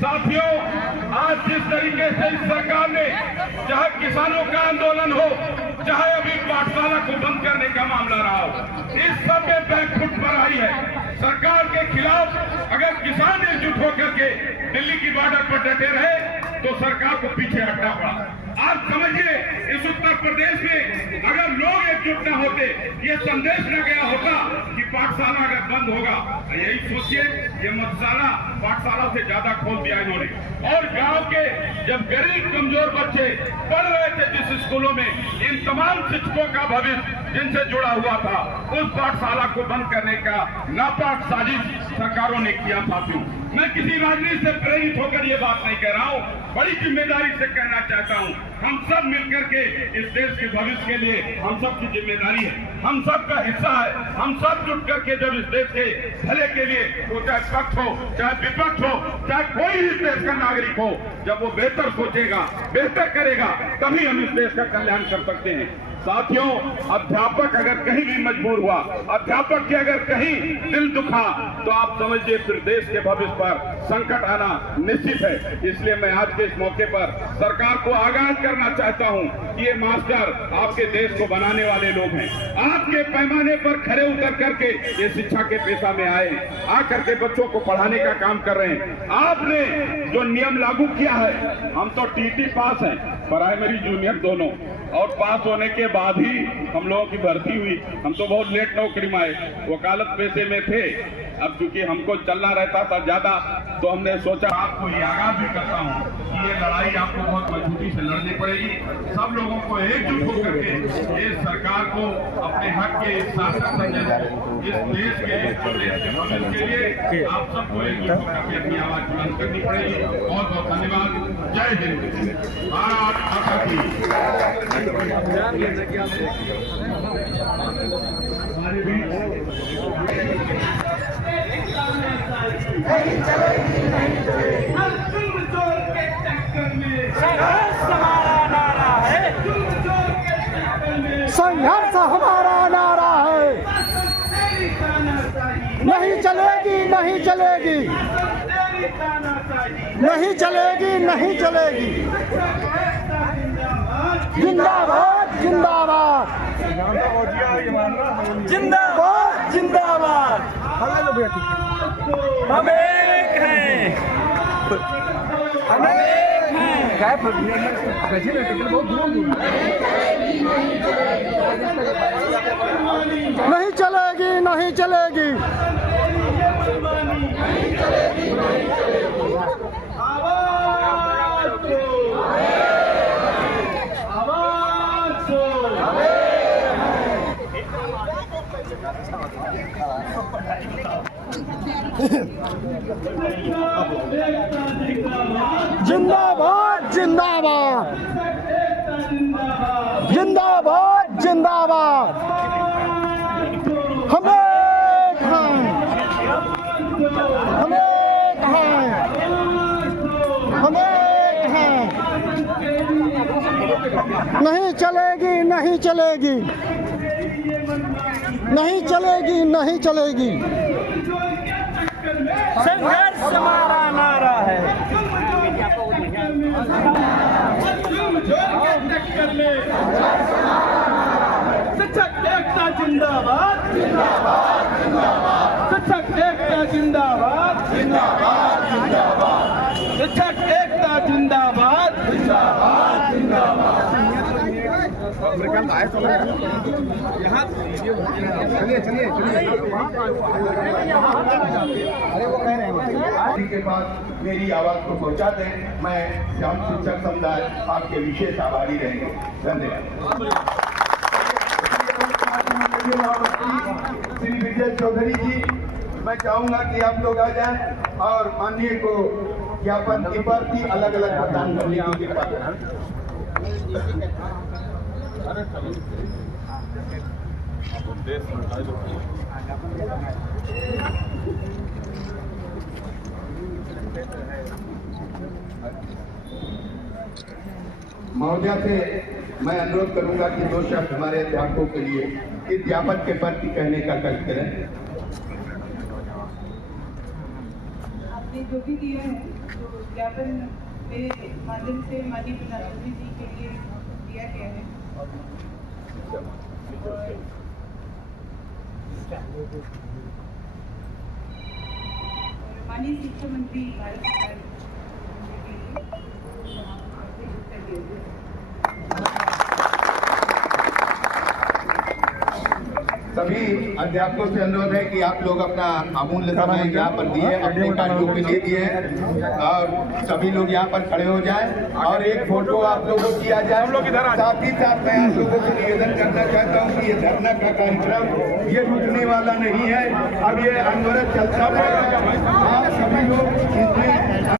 साथियों, आज जिस तरीके से इस सरकार ने चाहे किसानों का आंदोलन हो, चाहे अभी पाठशाला को बंद करने का मामला रहा हो, इस सब में बैकफुट पर आई है। सरकार के खिलाफ अगर किसान एकजुट होकर के दिल्ली की बॉर्डर पर डटे रहे तो सरकार को पीछे हटना पड़ा। आप समझिए, इस उत्तर प्रदेश में अगर लोग एकजुट न होते, ये संदेश न गया होता कि पाठशाला अगर बंद होगा, यही सोचिए, ये मधुशाला पाठशाला से ज्यादा खोल दिया इन्होंने। और गांव के जब गरीब कमजोर बच्चे पढ़ रहे थे जिस स्कूलों में, इन तमाम शिक्षकों का भविष्य जिनसे जुड़ा हुआ था, उस पाठशाला को बंद करने का नापाक साजिश सरकारों ने किया। साथियों, मैं किसी राजनीति से प्रेरित होकर ये बात नहीं कह रहा हूँ, बड़ी जिम्मेदारी से कहना चाहता हूँ, हम सब मिलकर के इस देश के भविष्य के लिए हम सब की जिम्मेदारी है, हम सब का हिस्सा है। हम सब जुट करके जब इस देश के भले के लिए, तो चाहे पक्ष हो, चाहे विपक्ष हो, चाहे कोई इस देश का नागरिक हो, जब वो बेहतर सोचेगा, बेहतर करेगा, तभी हम इस देश का कल्याण कर सकते हैं। साथियों, अध्यापक अगर कहीं भी मजबूर हुआ, अध्यापक के अगर कहीं दिल दुखा, तो आप समझिए फिर देश के भविष्य पर संकट आना निश्चित है। इसलिए मैं आज के इस मौके पर सरकार को आगाह करना चाहता हूं कि ये मास्टर आपके देश को बनाने वाले लोग हैं। आपके पैमाने पर खड़े उतर करके ये शिक्षा के पेशा में आए, आकर के बच्चों को पढ़ाने का काम कर रहे हैं। आपने जो नियम लागू किया है, हम तो टीटी पास हैं, प्राइमरी जूनियर दोनों, और पास होने के बाद ही हम लोगों की भर्ती हुई। हम तो बहुत लेट नौकरी में आए, वकालत पेशे में थे। अब चूंकि हमको चलना रहता था ज्यादा, तो हमने सोचा आपको ये आगाह भी करता हूँ कि ये लड़ाई आपको बहुत मजबूती से लड़नी पड़ेगी। सब लोगों को एकजुट होकर के इस सरकार को अपने हक के शासक समझे, इस देश के भविष्य के लिए आप सबको एकजुट होकर के अपनी आवाज बुलंद करनी पड़ेगी। बहुत बहुत धन्यवाद। जय हिंद, भारत माता की। नहीं चलेगी, नहीं चलेगी। हम जुल्म जोर के चक्कर में संघर्ष हमारा नारा है, जुल्म जोर के चक्कर में संघर्ष हमारा नारा है। तेरी तानाशाही नहीं चलेगी, नहीं चलेगी, तेरी तानाशाही नहीं चलेगी, नहीं चलेगी। जिंदाबाद, जिंदाबाद, जिंदाबाद, जिंदाबाद। हम एक हैं, हम एक हैं। नहीं चलेगी, नहीं चलेगी। आवाज दो, आवाज दो। जिंदाबाद, जिंदाबाद, जिंदाबाद, जिंदाबाद। हम एक हैं, हम एक हैं, हम एक हैं। नहीं चलेगी, नहीं चलेगी, नहीं चलेगी, नहीं चलेगी। संघर्ष हमारा नारा है। शिक्षक एकता जिंदाबाद, जिंदाबाद, जिंदाबाद। शिक्षक एकता जिंदाबाद, जिंदाबाद, जिंदाबाद। शिक्षक एकता जिंदाबाद, जिंदाबाद, जिंदाबाद। के पास मेरी आवाज को पहुंचा दें। मैं श्याम शिक्षक समुदाय आपके विशेष आभारी रहेंगे। धन्यवाद। श्री विजय चौधरी जी, मैं चाहूंगा कि आप लोग आ जाएं और माननीय को ज्ञापन की प्रति अलग अलग प्रदान करने की कृपा करें। महोदया से मैं अनुरोध करूंगा कि दो शब्द हमारे अध्यापकों के लिए इस ज्ञापन के प्रति कहने का कष्ट करें। आपने जो भी दिया है, जो ज्ञापन मेरे माध्यम से माननीय प्रधानमंत्री जी के लिए दिया गया है। माननीय शिक्षा मंत्री भारत सरकार के लिए सभी अध्यापकों से अनुरोध है कि आप लोग अपना अमूल्य समय यहाँ पर दिए, अपने कार्यों के लिए दिए, और सभी लोग यहाँ पर खड़े हो जाएं और एक फोटो आप लोगों को किया जाए। साथ ही साथ मैं आप लोगों से निवेदन करना चाहता हूँ कि ये धरना का कार्यक्रम ये रुकने वाला नहीं है, अब ये अनवरत चलता रहेगा। आप सभी लोग इसमें